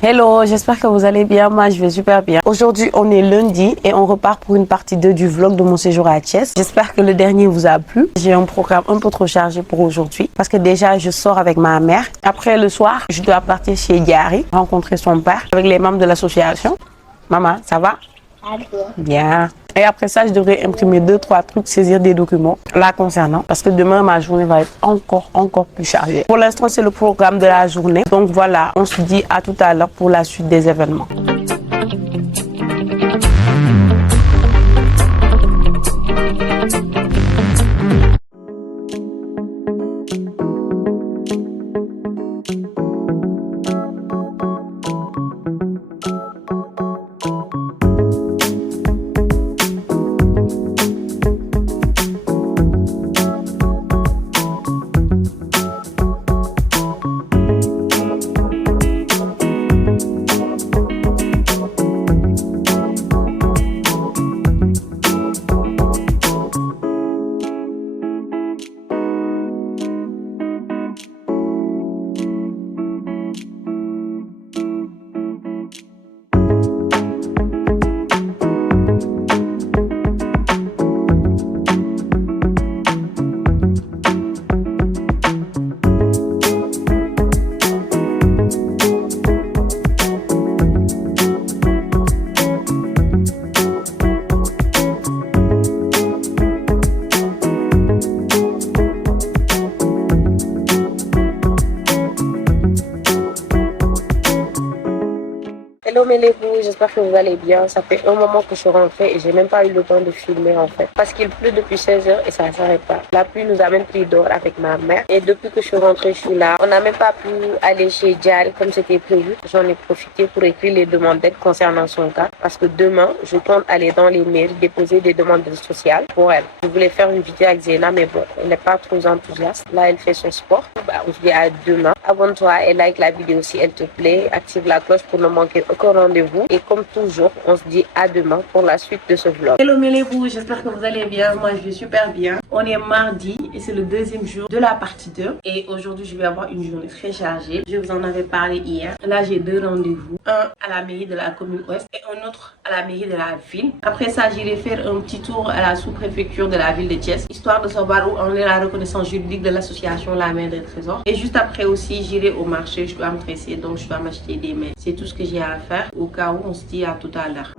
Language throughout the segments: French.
Hello, j'espère que vous allez bien. Moi, je vais super bien. Aujourd'hui, on est lundi et on repart pour une partie 2 du vlog de mon séjour à Thiès. J'espère que le dernier vous a plu. J'ai un programme un peu trop chargé pour aujourd'hui parce que déjà, je sors avec ma mère. Après, le soir, je dois partir chez Diary, rencontrer son père avec les membres de l'association. Maman, ça va? Bien. Et après ça, je devrais imprimer 2-3 trucs, saisir des documents là concernant. Parce que demain, ma journée va être encore plus chargée. Pour l'instant, c'est le programme de la journée. Donc voilà, on se dit à tout à l'heure pour la suite des événements. Hello mes lébous, j'espère que vous allez bien. Ça fait un moment que je suis rentrée et j'ai même pas eu le temps de filmer en fait. Parce qu'il pleut depuis 16 heures et ça ne s'arrête pas. La pluie nous a même pris dehors avec ma mère. Et depuis que je suis rentrée, je suis là. On n'a même pas pu aller chez Diary comme c'était prévu. J'en ai profité pour écrire les demandes d'aide concernant son cas. Parce que demain, je compte aller dans les mairies déposer des demandes d'aide sociale pour elle. Je voulais faire une vidéo avec Zéna, mais bon, elle n'est pas trop enthousiaste. Là, elle fait son sport. On se dit à demain. Abonne-toi et like la vidéo si elle te plaît. Active la cloche pour ne manquer aucun rendez-vous. Et comme toujours, on se dit à demain pour la suite de ce vlog. Hello mes lébous, j'espère que vous allez bien. Moi, je vais super bien. On est mardi et c'est le deuxième jour de la partie 2. Et aujourd'hui, je vais avoir une journée très chargée. Je vous en avais parlé hier. Là, j'ai 2 rendez-vous. Un à la mairie de la commune ouest et un autre à la mairie de la ville. Après ça, j'irai faire un petit tour à la sous-préfecture de la ville de Thiès, histoire de savoir où en est la reconnaissance juridique de l'association La Main des Trésors. Et juste après aussi, j'irai au marché. Je dois me dresser, donc je dois m'acheter des mains. C'est tout ce que j'ai à faire. Au cas où, on se dit à tout à l'heure.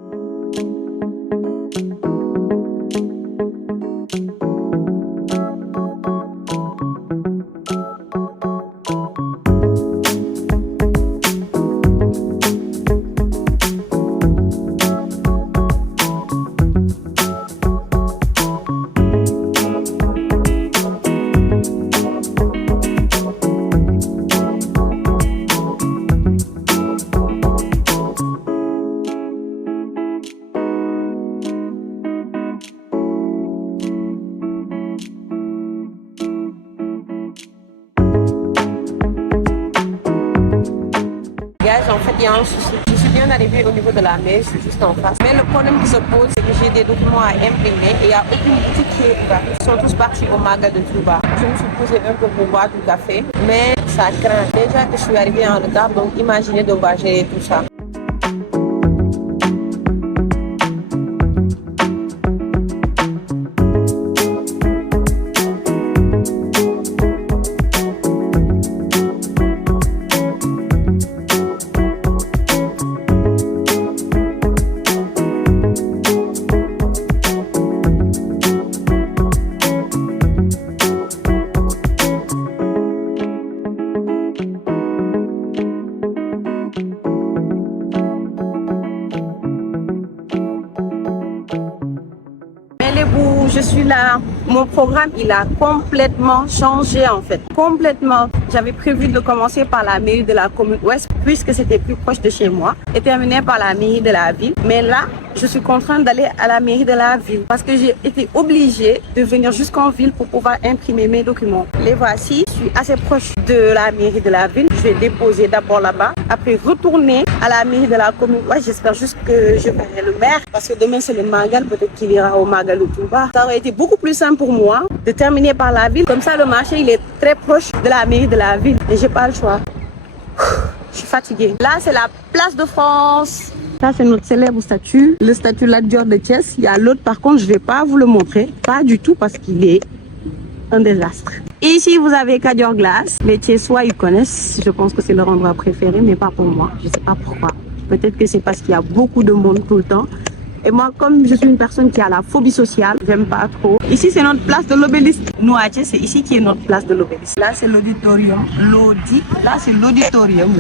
En fait, il y a un souci. Je suis bien arrivée au niveau de la mairie, je suis juste en face. Mais le problème qui se pose, c'est que j'ai des documents à imprimer et il n'y a aucune boutique qui est ouverte. Ils sont tous partis au Magal de Touba. Je me suis posée un peu pour boire du café, mais ça craint. Déjà que je suis arrivée en retard, donc imaginez devoir gérer tout ça. Je suis là, mon programme il a complètement changé en fait, complètement. J'avais prévu de commencer par la mairie de la commune ouest puisque c'était plus proche de chez moi et terminer par la mairie de la ville. Mais là, je suis contrainte d'aller à la mairie de la ville parce que j'ai été obligée de venir jusqu'en ville pour pouvoir imprimer mes documents. Les voici, je suis assez proche de la mairie de la ville. Je vais déposer d'abord là-bas, après retourner à la mairie de la commune. Ouais, j'espère juste que je verrai le maire parce que demain c'est le Magal, peut-être qu'il ira au Magal de Touba. Ça aurait été beaucoup plus simple pour moi de terminer par la ville. Comme ça, le marché il est très proche de la mairie de la ville et j'ai pas le choix. Je Je suis fatiguée. Là, c'est la place de France. Ça, c'est notre célèbre statue, le statue Lat Dior de Thiès. Il y a l'autre, par contre, je ne vais pas vous le montrer. Pas du tout, parce qu'il est un désastre. Ici, vous avez Kadior Glace. Les Thiessois, ils connaissent. Je pense que c'est leur endroit préféré, mais pas pour moi. Je ne sais pas pourquoi. Peut-être que c'est parce qu'il y a beaucoup de monde tout le temps. Et moi, comme je suis une personne qui a la phobie sociale, j'aime pas trop. Ici, c'est notre place de l'obélisque. Nous, à Thiès, c'est ici qui est notre place de l'obélisque. Là, c'est l'auditorium. Là, c'est l'auditorium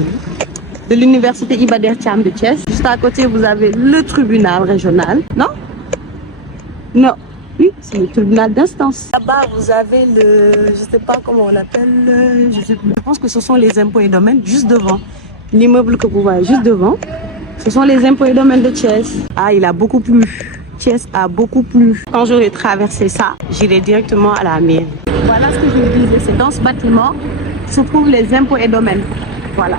de l'université Iba Der Thiam de Thiès. Juste à côté, vous avez le tribunal régional. Non? Non. Oui, c'est le tribunal d'instance. Là-bas, vous avez le... Je sais pas comment on l'appelle. Je sais plus. Je pense que ce sont les impôts et domaines juste devant. L'immeuble que vous voyez juste devant. Ce sont les impôts et domaines de Thiès. Ah, il a beaucoup plu. Thiès a beaucoup plu. Quand j'aurai traversé ça, j'irai directement à la mairie. Voilà ce que je vous disais, c'est dans ce bâtiment se trouvent les impôts et domaines. Voilà.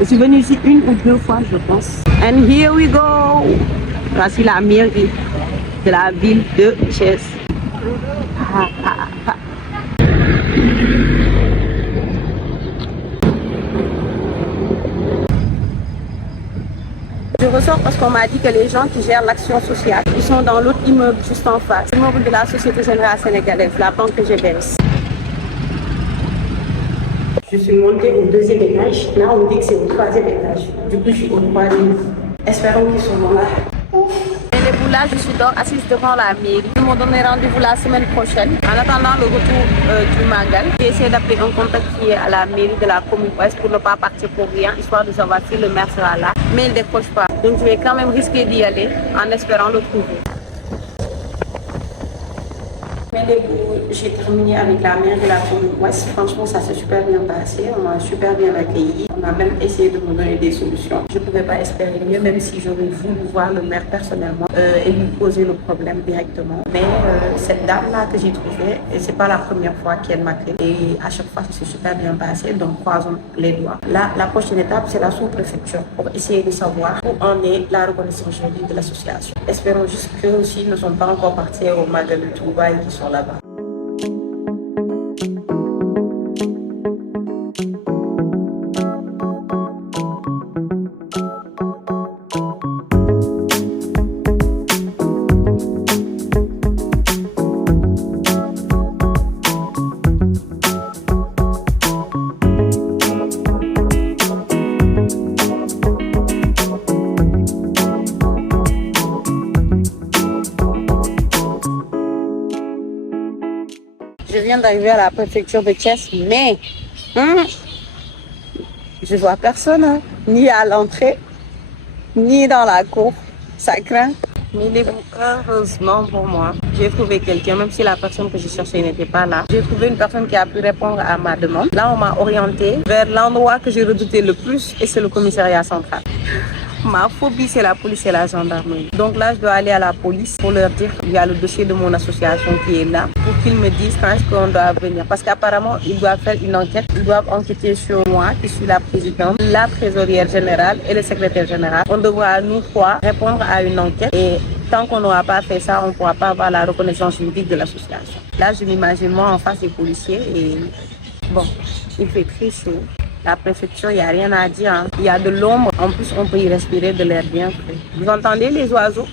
Je suis venue ici une ou deux fois, je pense. And here we go. Voici la mairie de la ville de Thiès. Je ressors parce qu'on m'a dit que les gens qui gèrent l'action sociale, ils sont dans l'autre immeuble juste en face. L'immeuble de la Société Générale Sénégalaise, la banque GBS. Je suis montée au deuxième étage. Là, on me dit que c'est au troisième étage. Du coup, je suis au troisième. Espérons qu'ils sont là. Et là, je suis donc assise devant la mairie. Ils m'ont donné rendez-vous la semaine prochaine. En attendant le retour du Magal, j'ai essayé d'appeler un contact qui est à la mairie de la commune ouest pour ne pas partir pour rien, histoire de savoir si le maire sera là. Mais il ne décroche pas. Donc je vais quand même risquer d'y aller en espérant le trouver. J'ai terminé avec la maire de la commune ouest. Franchement, ça s'est super bien passé. On m'a super bien accueilli. On a même essayé de me donner des solutions. Je ne pouvais pas espérer mieux, même si j'aurais voulu voir le maire personnellement et lui poser le problème directement. Mais cette dame-là que j'ai trouvée, et c'est pas la première fois qu'elle m'accueille. Et à chaque fois, ça s'est super bien passé. Donc, croisons les doigts. Là, la prochaine étape, c'est la sous-préfecture pour essayer de savoir où en est la reconnaissance juridique de l'association. Espérons juste qu'eux aussi ne sont pas encore partis au Magal de Touba et qui sont là-bas. Je viens d'arriver à la préfecture de Thiès, mais je vois personne, hein, ni à l'entrée, ni dans la cour. Ça craint. Mais heureusement pour moi, j'ai trouvé quelqu'un, même si la personne que je cherchais n'était pas là. J'ai trouvé une personne qui a pu répondre à ma demande. Là, on m'a orientée vers l'endroit que j'ai redouté le plus, et c'est le commissariat central. Ma phobie, c'est la police et la gendarmerie. Donc là, je dois aller à la police pour leur dire qu'il y a le dossier de mon association qui est là, pour qu'ils me disent quand est-ce qu'on doit venir. Parce qu'apparemment, ils doivent faire une enquête. Ils doivent enquêter sur moi, qui suis la présidente, la trésorière générale et le secrétaire général. On devra, nous trois, répondre à une enquête. Et tant qu'on n'aura pas fait ça, on ne pourra pas avoir la reconnaissance juridique de l'association. Là, je m'imagine moi en face des policiers et bon, il fait très chaud. La préfecture, il n'y a rien à dire. Hein. Il y a de l'ombre. En plus, on peut y respirer de l'air bien frais. Vous entendez les oiseaux?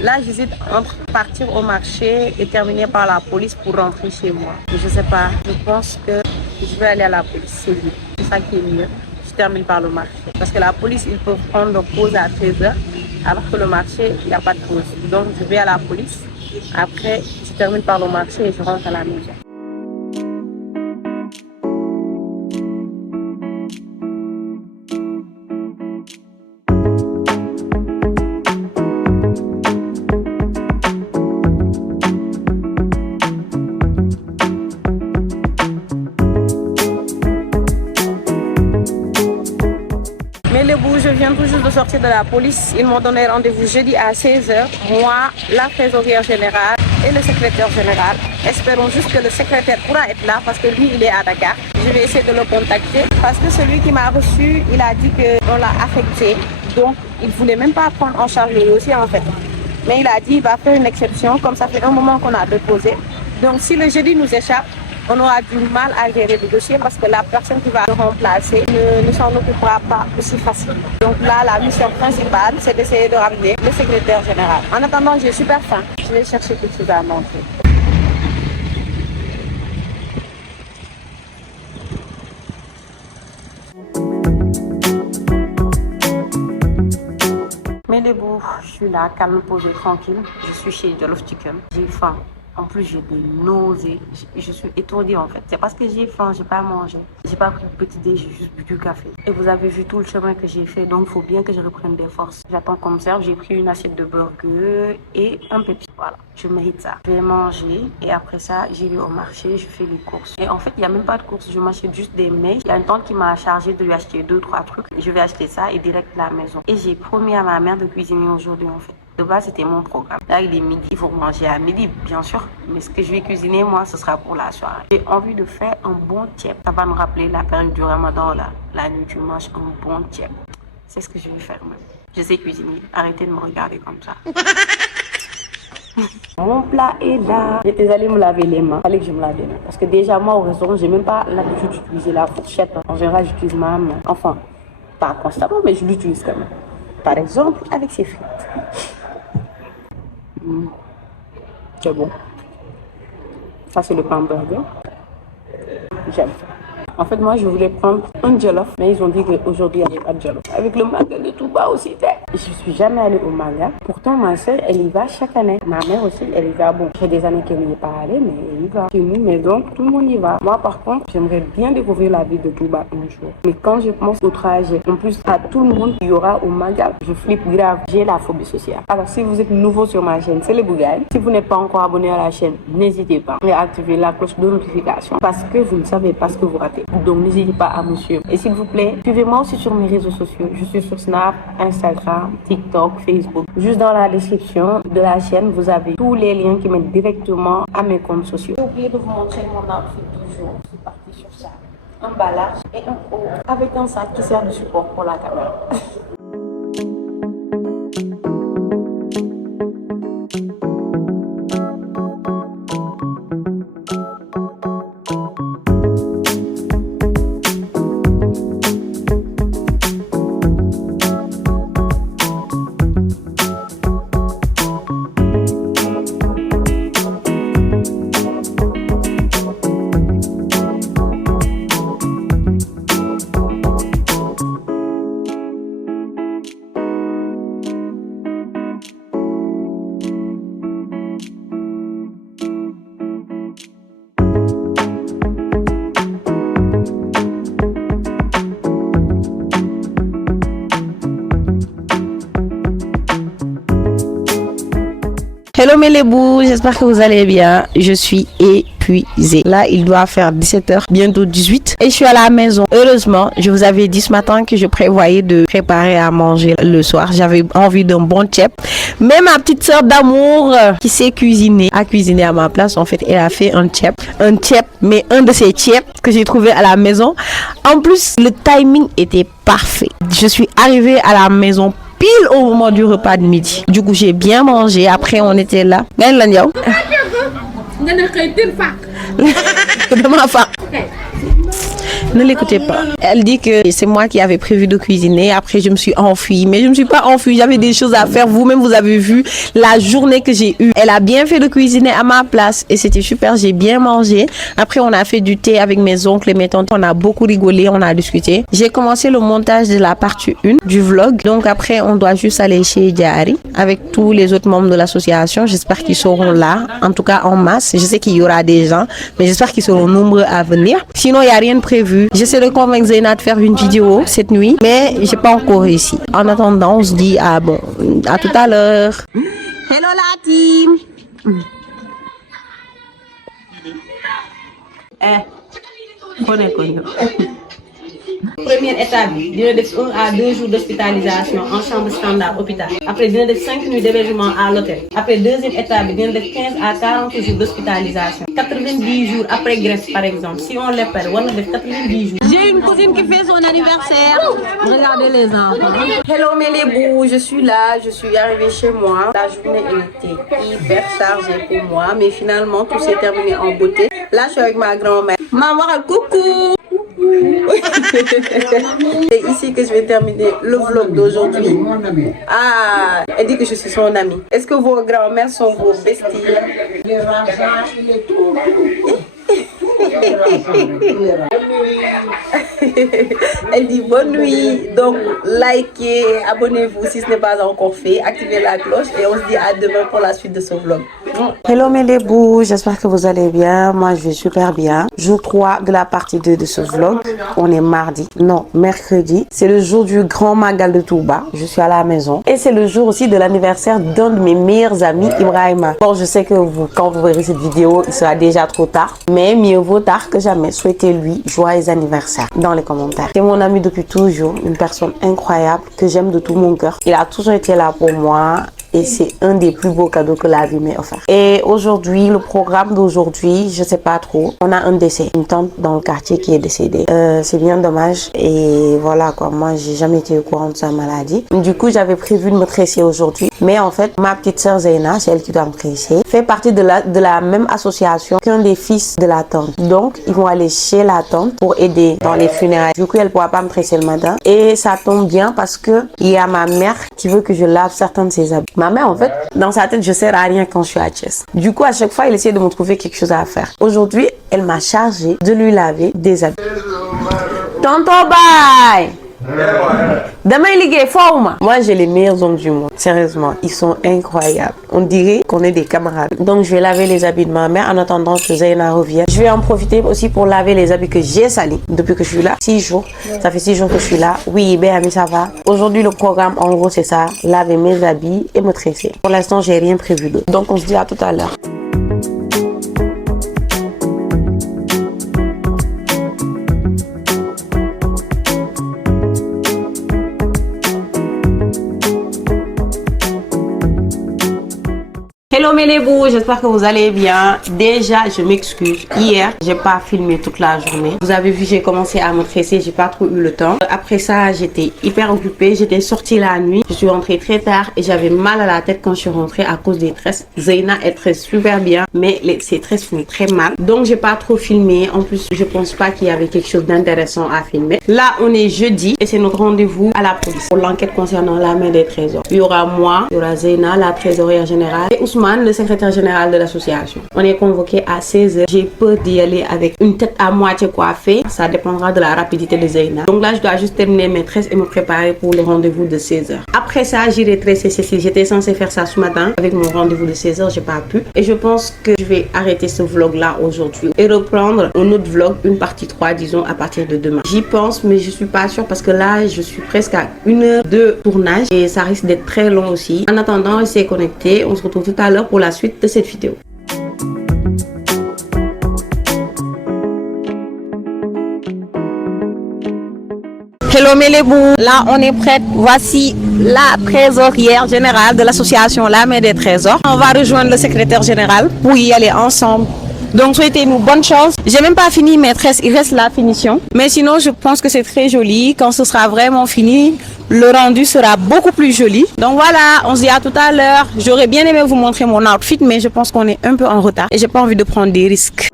Là, j'hésite entre partir au marché et terminer par la police pour rentrer chez moi. Je ne sais pas. Je pense que je vais aller à la police. C'est ça qui est mieux. Je termine par le marché. Parce que la police, ils peuvent prendre pause à 13h, alors que le marché, il n'y a pas de pause. Donc, je vais à la police. Après, je termine par le marché et je rentre à la maison. Je viens tout juste de sortir de la police. Ils m'ont donné rendez-vous jeudi à 16h. Moi, la trésorière générale et le secrétaire général. Espérons juste que le secrétaire pourra être là parce que lui, il est à Dakar. Je vais essayer de le contacter parce que celui qui m'a reçu, il a dit qu'on l'a affecté. Donc, il ne voulait même pas prendre en charge le dossier en fait. Mais il a dit qu'il va faire une exception. Comme ça fait un moment qu'on a déposé. Donc, si le jeudi nous échappe, on aura du mal à gérer le dossier parce que la personne qui va le remplacer ne s'en occupera pas aussi facilement. Donc là, la mission principale, c'est d'essayer de ramener le secrétaire général. En attendant, j'ai super faim. Je vais chercher quelque chose à manger. Mais debout, je suis là, calme, posée, tranquille. Je suis chez Jollof Chicken. J'ai faim. En plus, j'ai des nausées. Je suis étourdie en fait. C'est parce que j'ai faim, j'ai pas mangé. J'ai pas pris de petit déj, j'ai juste bu du café. Et vous avez vu tout le chemin que j'ai fait, donc il faut bien que je reprenne des forces. J'attends qu'on me serve. J'ai pris une assiette de burger et un pépi. Voilà, je mérite ça. Je vais manger et après ça, j'y vais au marché, je fais les courses. Et en fait, il n'y a même pas de courses, je m'achète juste des mets. Il y a une tante qui m'a chargé de lui acheter 2-3 trucs. Je vais acheter ça et direct à la maison. Et j'ai promis à ma mère de cuisiner aujourd'hui en fait. De base, c'était mon programme. Là, il est midi, il faut manger à midi, bien sûr. Mais ce que je vais cuisiner, moi, ce sera pour la soirée. J'ai envie de faire un bon tiep. Ça va nous rappeler la période du ramadan, là. La nuit, tu manges un bon tiep. C'est ce que je vais faire même. Je sais cuisiner. Arrêtez de me regarder comme ça. Mon plat est là. J'étais allée me laver les mains. Fallait que je me lave les mains. Parce que déjà, moi, au restaurant, j'ai même pas l'habitude d'utiliser la fourchette. En général, j'utilise ma main. Enfin, pas constamment, mais je l'utilise quand même. Par exemple, avec ces frites. C'est bon. Ça, c'est le pain burger. J'aime. En fait, moi, je voulais prendre un jollof, mais ils ont dit qu'aujourd'hui, il n'y a pas de jollof. Avec le maga de Touba aussi, je suis jamais allée au maga. Pourtant, ma soeur, elle y va chaque année. Ma mère aussi, elle y va. Bon, ça fait des années qu'elle n'y est pas allée, mais elle y va. Chez nous, mais donc, tout le monde y va. Moi, par contre, j'aimerais bien découvrir la ville de Touba un jour. Mais quand je pense au trajet, en plus, à tout le monde qu'il y aura au maga, je flippe grave. J'ai la phobie sociale. Alors, si vous êtes nouveau sur ma chaîne, c'est les Bougailles. Si vous n'êtes pas encore abonné à la chaîne, n'hésitez pas à activer la cloche de notification parce que vous ne savez pas ce que vous ratez. Donc, n'hésitez pas à me suivre. Et s'il vous plaît, suivez-moi aussi sur mes réseaux sociaux. Je suis sur Snap, Instagram, TikTok, Facebook. Juste dans la description de la chaîne, vous avez tous les liens qui mènent directement à mes comptes sociaux. J'ai oublié de vous montrer mon outfit du jour. Je suis partie sur ça. Un bas large et un haut avec un sac qui sert de support pour la caméra. Hello mes lébous, j'espère que vous allez bien. Je suis épuisée. Là, il doit faire 17h, bientôt 18. Et je suis à la maison. Heureusement, je vous avais dit ce matin que je prévoyais de préparer à manger le soir. J'avais envie d'un bon tchèp. Mais ma petite sœur d'amour qui sait cuisiner, a cuisiné à ma place. En fait, elle a fait un tchèp. Un tchèp, mais un de ces tchèps que j'ai trouvé à la maison. En plus, le timing était parfait. Je suis arrivée à la maison pile au moment du repas de midi. Du coup, j'ai bien mangé. Après, on était là. Ne l'écoutez pas. Elle dit que c'est moi qui avais prévu de cuisiner. Après, je me suis enfuie. Mais je ne me suis pas enfuie. J'avais des choses à faire. Vous-même, vous avez vu la journée que j'ai eue. Elle a bien fait de cuisiner à ma place. Et c'était super. J'ai bien mangé. Après, on a fait du thé avec mes oncles et mes tantes. On a beaucoup rigolé. On a discuté. J'ai commencé le montage de la partie 1 du vlog. Donc après, on doit juste aller chez Diary avec tous les autres membres de l'association. J'espère qu'ils seront là. En tout cas, en masse. Je sais qu'il y aura des gens. Mais j'espère qu'ils seront nombreux à venir. Sinon, il n'y a rien de prévu. J'essaie de convaincre Zeyna de faire une vidéo cette nuit, mais j'ai pas encore réussi. En attendant, on se dit à tout à l'heure. Hello la team. Première étape, dina def 1 à 2 jours d'hospitalisation en chambre standard hôpital. Après dina def 5 nuits d'hébergement à l'hôtel. Après deuxième étape, dina def 15 à 40 jours d'hospitalisation. 90 jours après greffe par exemple. Si on l'épelle, on def 90 jours. J'ai une cousine qui fait son anniversaire. Regardez les enfants. Hello mes lébous, je suis là, je suis arrivée chez moi. La journée était hyper chargée pour moi, mais finalement tout s'est terminé en beauté. Là, je suis avec ma grand-mère. Maman, coucou. C'est ici que je vais terminer le vlog d'aujourd'hui. Ah, elle dit que je suis son amie. Est-ce que vos grand-mères sont vos besties? Elle dit bonne nuit. Donc likez, abonnez-vous si ce n'est pas encore fait, activez la cloche et on se dit à demain pour la suite de ce vlog. Hello mes lébous, j'espère que vous allez bien. Moi je vais super bien. Jour 3 de la partie 2 de ce vlog. On est mardi, non mercredi. C'est le jour du grand Magal de Touba. Je suis à la maison et c'est le jour aussi de l'anniversaire d'un de mes meilleurs amis, Ibrahima. Bon, je sais que quand vous verrez cette vidéo, il sera déjà trop tard, mais mieux vaut tard que jamais. Souhaitez-lui joyeux anniversaire dans les commentaires. C'est mon ami depuis toujours, une personne incroyable que j'aime de tout mon cœur. Il a toujours été là pour moi. Et c'est un des plus beaux cadeaux que la vie m'ait offert. Et aujourd'hui, le programme d'aujourd'hui, je sais pas trop. On a un décès, une tante dans le quartier qui est décédée. C'est bien dommage. Et voilà quoi, moi j'ai jamais été au courant de sa maladie. Du coup, j'avais prévu de me tresser aujourd'hui. Mais en fait, ma petite sœur Zeyna, c'est elle qui doit me tresser, fait partie de la même association qu'un des fils de la tante. Donc, ils vont aller chez la tante pour aider dans les funérailles. Du coup, elle pourra pas me tresser le matin. Et ça tombe bien parce que il y a ma mère qui veut que je lave certains de ses habits. Ma mère, en fait, dans sa tête, je sers à rien quand je suis à Thiès. Du coup, à chaque fois, elle essaie de me trouver quelque chose à faire. Aujourd'hui, elle m'a chargé de lui laver des habits. Tonton bye! Demain, il est fort. Moi, j'ai les meilleurs hommes du monde. Sérieusement, ils sont incroyables. On dirait qu'on est des camarades. Donc, je vais laver les habits de ma mère en attendant que Zeyna revienne. Je vais en profiter aussi pour laver les habits que j'ai salis depuis que je suis là. 6 jours. Ça fait 6 jours que je suis là. Oui, ben, ami, ça va. Aujourd'hui, le programme, en gros, c'est ça. Laver mes habits et me tresser. Pour l'instant, j'ai rien prévu d'autre. Donc, on se dit à tout à l'heure. Hello mes lébous, j'espère que vous allez bien. Déjà, je m'excuse. Hier, j'ai pas filmé toute la journée. Vous avez vu, j'ai commencé à me tresser, j'ai pas trop eu le temps. Après ça, j'étais hyper occupée. J'étais sortie la nuit. Je suis rentrée très tard et j'avais mal à la tête quand je suis rentrée à cause des tresses. Zeyna, elle tresse super bien, mais ses tresses font très mal. Donc, j'ai pas trop filmé. En plus, je pense pas qu'il y avait quelque chose d'intéressant à filmer. Là, on est jeudi et c'est notre rendez-vous à la police pour l'enquête concernant la main des trésors. Il y aura moi, il y aura Zeyna, la trésorière générale, et Ousmane, le secrétaire général de l'association. On est convoqué à 16h. J'ai peur d'y aller avec une tête à moitié coiffée. Ça dépendra de la rapidité de Zeyna. Donc là, je dois juste terminer mes tresses et me préparer pour le rendez-vous de 16h. Après ça, j'irai tresser Cécile. J'étais censée faire ça ce matin avec mon rendez-vous de 16h. J'ai pas pu. Et je pense que je vais arrêter ce vlog-là aujourd'hui et reprendre un autre vlog, une partie 3, disons, à partir de demain. J'y pense, mais je suis pas sûre parce que là, je suis presque à 1 heure de tournage et ça risque d'être très long aussi. En attendant, restez connectés. On se retrouve tout à l'heure pour la suite de cette vidéo. Hello mes lébous, là on est prête. Voici la trésorière générale de l'association La Main des Trésors. On va rejoindre le secrétaire général pour y aller ensemble. Donc souhaitez-nous bonne chance. J'ai même pas fini mes tresses, il reste la finition. Mais sinon je pense que c'est très joli. Quand ce sera vraiment fini, le rendu sera beaucoup plus joli. Donc voilà, on se dit à tout à l'heure. J'aurais bien aimé vous montrer mon outfit, mais je pense qu'on est un peu en retard et j'ai pas envie de prendre des risques.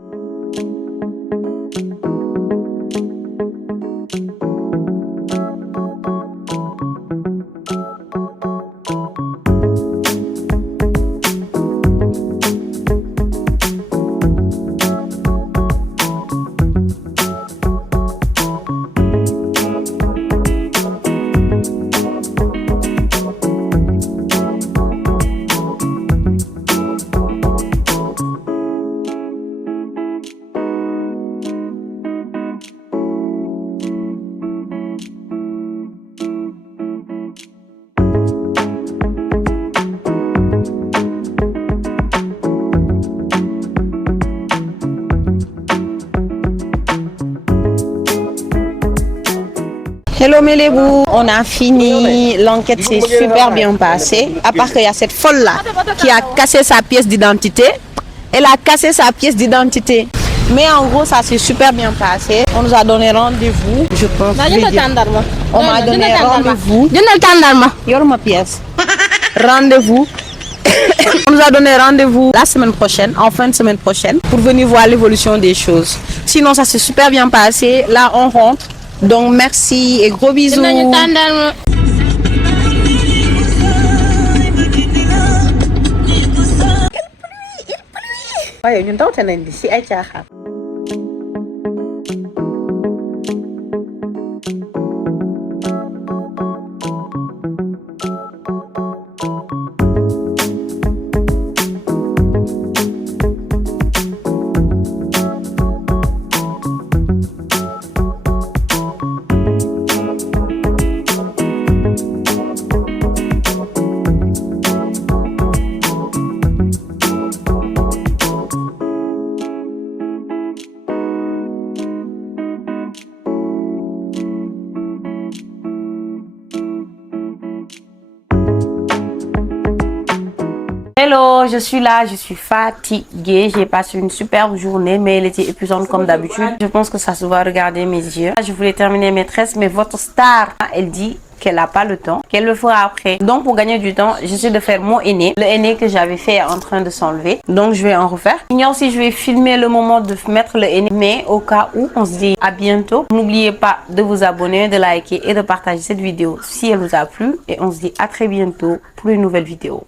Melebou, on a fini. L'enquête s'est super bien passée. À part qu'il y a cette folle-là qui a cassé sa pièce d'identité. Elle a cassé sa pièce d'identité. Mais en gros, ça s'est super bien passé. On nous a donné rendez-vous. Je pense. On m'a donné rendez-vous. Yor ma pièce. Rendez-vous. On nous a donné rendez-vous la semaine prochaine, en fin de semaine prochaine, pour venir voir l'évolution des choses. Sinon, ça s'est super bien passé. Là, on rentre. Donc, merci et gros bisous. Hello, je suis là, je suis fatiguée. J'ai passé une superbe journée, mais elle était épuisante comme d'habitude. Je pense que ça se voit regarder mes yeux. Je voulais terminer mes tresses, mais votre star, elle dit qu'elle n'a pas le temps, qu'elle le fera après. Donc pour gagner du temps, j'essaie de faire mon henné, le henné que j'avais fait en train de s'enlever. Donc je vais en refaire. Ignore si je vais filmer le moment de mettre le henné, mais au cas où, on se dit à bientôt. N'oubliez pas de vous abonner, de liker et de partager cette vidéo si elle vous a plu. Et on se dit à très bientôt pour une nouvelle vidéo.